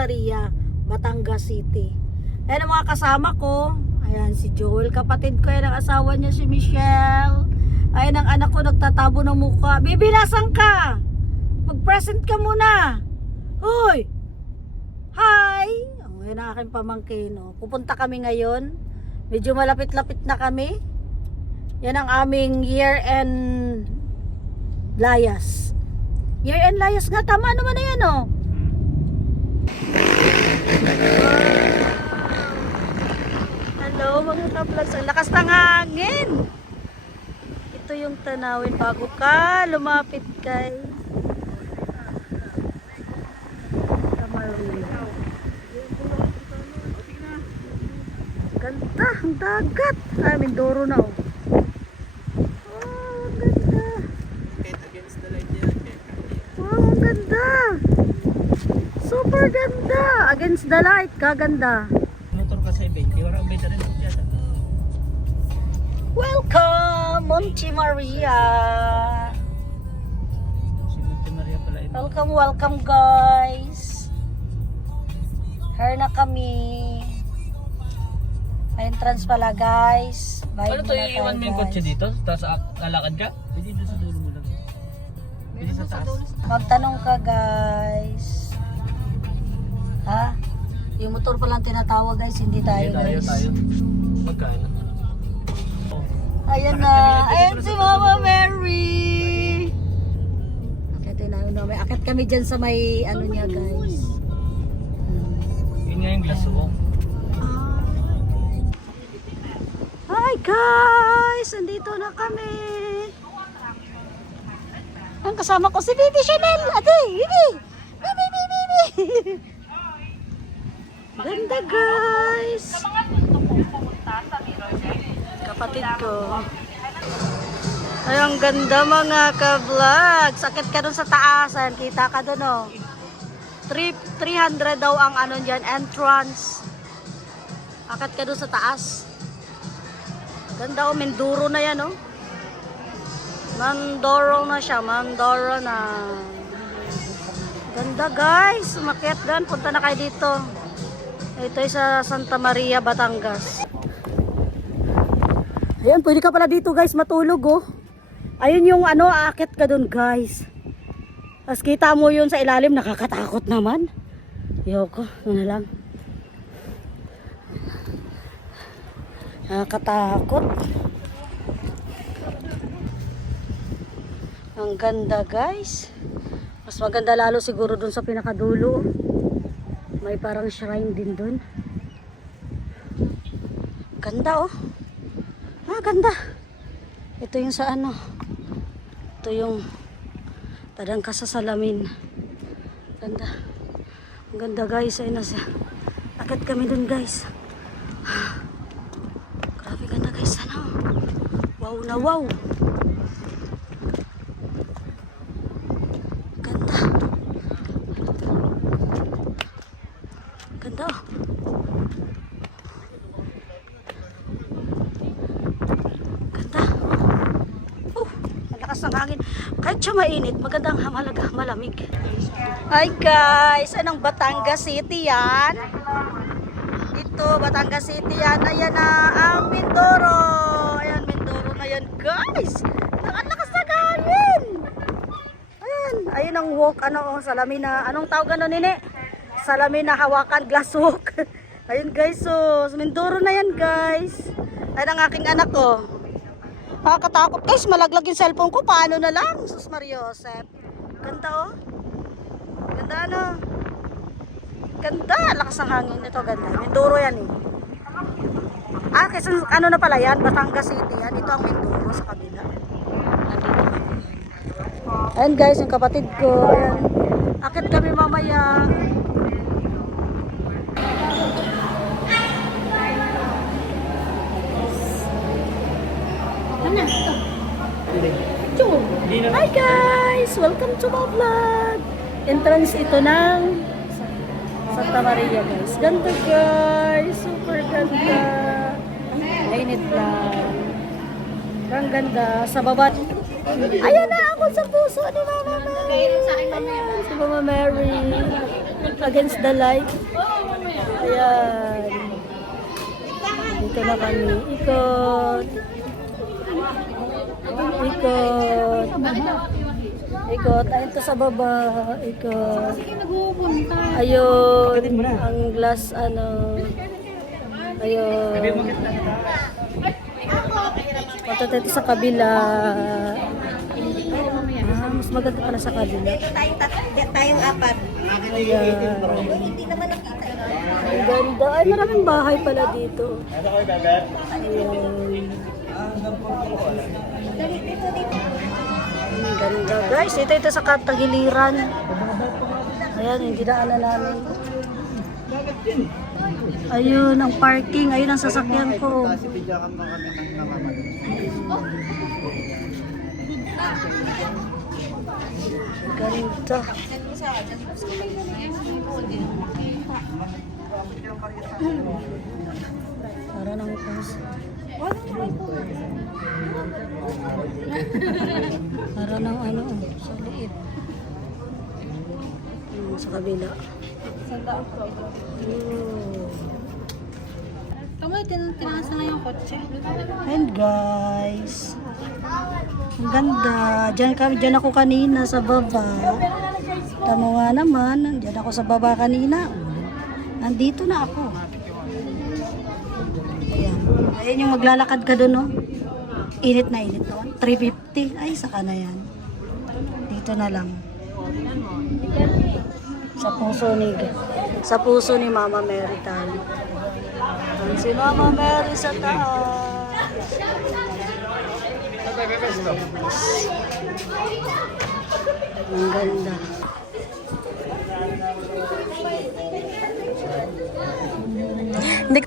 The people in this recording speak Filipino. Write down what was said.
Maria, Batangas City. Ayan ang mga kasama ko. Ayan si Joel, kapatid ko. Ayan ang asawa niya si Michelle. Ayan ang anak ko nagtatabo ng mukha. Bibi, nasaan ka? Mag-present ka muna. Hoy! Hi! Oh, ayan ang aking pamangkin. Oh. Pupunta kami ngayon. Medyo malapit-lapit na kami. Yan ang aming year-end layas. Year-end layas nga. Tama naman na yan, oh. Hello mga ka-vlogs. Ang lakas ng hangin. Ito yung tanawin bago ka lumapit kay Tamarilla. Ganda, ang dagat. Ay, Mindoro na, oh. Oh, ang ganda. Wow, ang ganda. Super ganda. Against the light, kaganda. Motor kasi 20, warang benta rin yata. Welcome, Monte Maria. Si Monte Maria pala ito. Welcome, welcome guys. Here na kami. May entrance pala guys. Ano to, iiwan mo yung kotse dito? Tapos lalakad ka? Pwede doon sa dulo mo lang. Pwede sa taas. Magtanong ka guys. Ha? Yung motor palang tinatawag guys, hindi tayo guys. Magkano? Ayan na. Ayan si Mama Mary. Akitin namin na. May akit kami dyan sa may ano niya guys. Yun nga yung glass ko. Hi guys! Andito na kami. Ang kasama ko si Bibi Chanel. Ate, Bibi! Bibi, Bibi, Bibi! Ganda guys! Kapatid ko. Ay, ang ganda mga ka-vlog. Sakit ka dun sa taasan. Kita ka dun, oh. 300 daw ang ano dyan, entrance. Akit ka dun sa taas. Ganda, oh. Mindoro na yan, oh. Mandoro na siya. Mandoro na. Ganda guys. Umakyat gan. Punta na kayo dito. Ito ay sa Santa Maria, Batangas. Ayan, pwede ka pala dito guys matulog, oh. Ayun yung ano, aakit ka dun guys. Tapos kita mo yun sa ilalim, nakakatakot naman. Yoko, ano na lang. Nakakatakot. Ang ganda guys. Mas maganda lalo siguro dun sa pinakadulo. May parang shrine din dun. Ganda, oh. Ah, ganda. Ito yung sa ano. Ito yung tadang ka sa salamin. Ganda. Ang ganda guys. Ayun na siya. Akit kami dun guys. Grabe ganda guys. Ano? Wow na wow. Ganda. Ganda, oh. Malakas ng hangin. Kahit siya mainit, magandang malamig. Hi guys, anong Batangas City yan? Ito, Batangas City yan. Ayan na ang Mindoro. Ayan, Mindoro na yan guys. Ang lakas ng hangin. Ayan, ayun ang walk, ano, salamin na, anong tawag ano nini? Salamin na hawakan, glass walk. Ayun guys, so Mindoro na yan guys. Ayan ang aking anak ko. Nakakatakot guys, malaglag yung cellphone ko. Paano na lang? Sus Maria Joseph. Ganda, oh. Ganda, ano. Ganda, lakas ng hangin. Ito ganda. Mindoro yan, eh. Ah, kasi ano na pala yan? Batangas City yan. Ito ang Mindoro sa kabila. Nandito. Ayan guys, yung kapatid ko. Ayan. Akit kami mamaya. Hi guys! Welcome to my vlog! Entrance ito ng Santa Maria guys. Ganda guys! Super ganda! Mainit lang. Ang ganda. Sa baba. Ayan na ako sa puso ni Mama Mary! Si Mama Mary! Against the light. Ayan. Dito na kami. Ikot. Ikot. Ikot. Ayun to sa baba. Ikot. Ayun. Ang glass ano. Ayun. Punta tayo sa kabila. Mas maganda pala sa kabila. Tayong apat. Ayan. Hindi naman nakita. Ang ganda. Ay, maraming bahay pala dito. Ayan. Ang ganda. Guys, ito sa katagiliran. Ayan, hindi daanan namin. Ayun, ang parking. Ayun ang sasakyan ko. Ganda. Para ng puso. Para ng ano, sa liit. Sa kabila. Tama, tinasa na yung kotse. And guys, ang ganda. Diyan ako kanina sa baba. Tama nga naman, diyan ako sa baba kanina. Nandito na ako. Ayan. Ayan yung maglalakad ka doon, no? Init na init, no? 350. Ay, saka na yan. Dito na lang. Sa puso ni Mama Mary tayo. Ayan si Mama Mary sa taas. Ang ganda. Hindi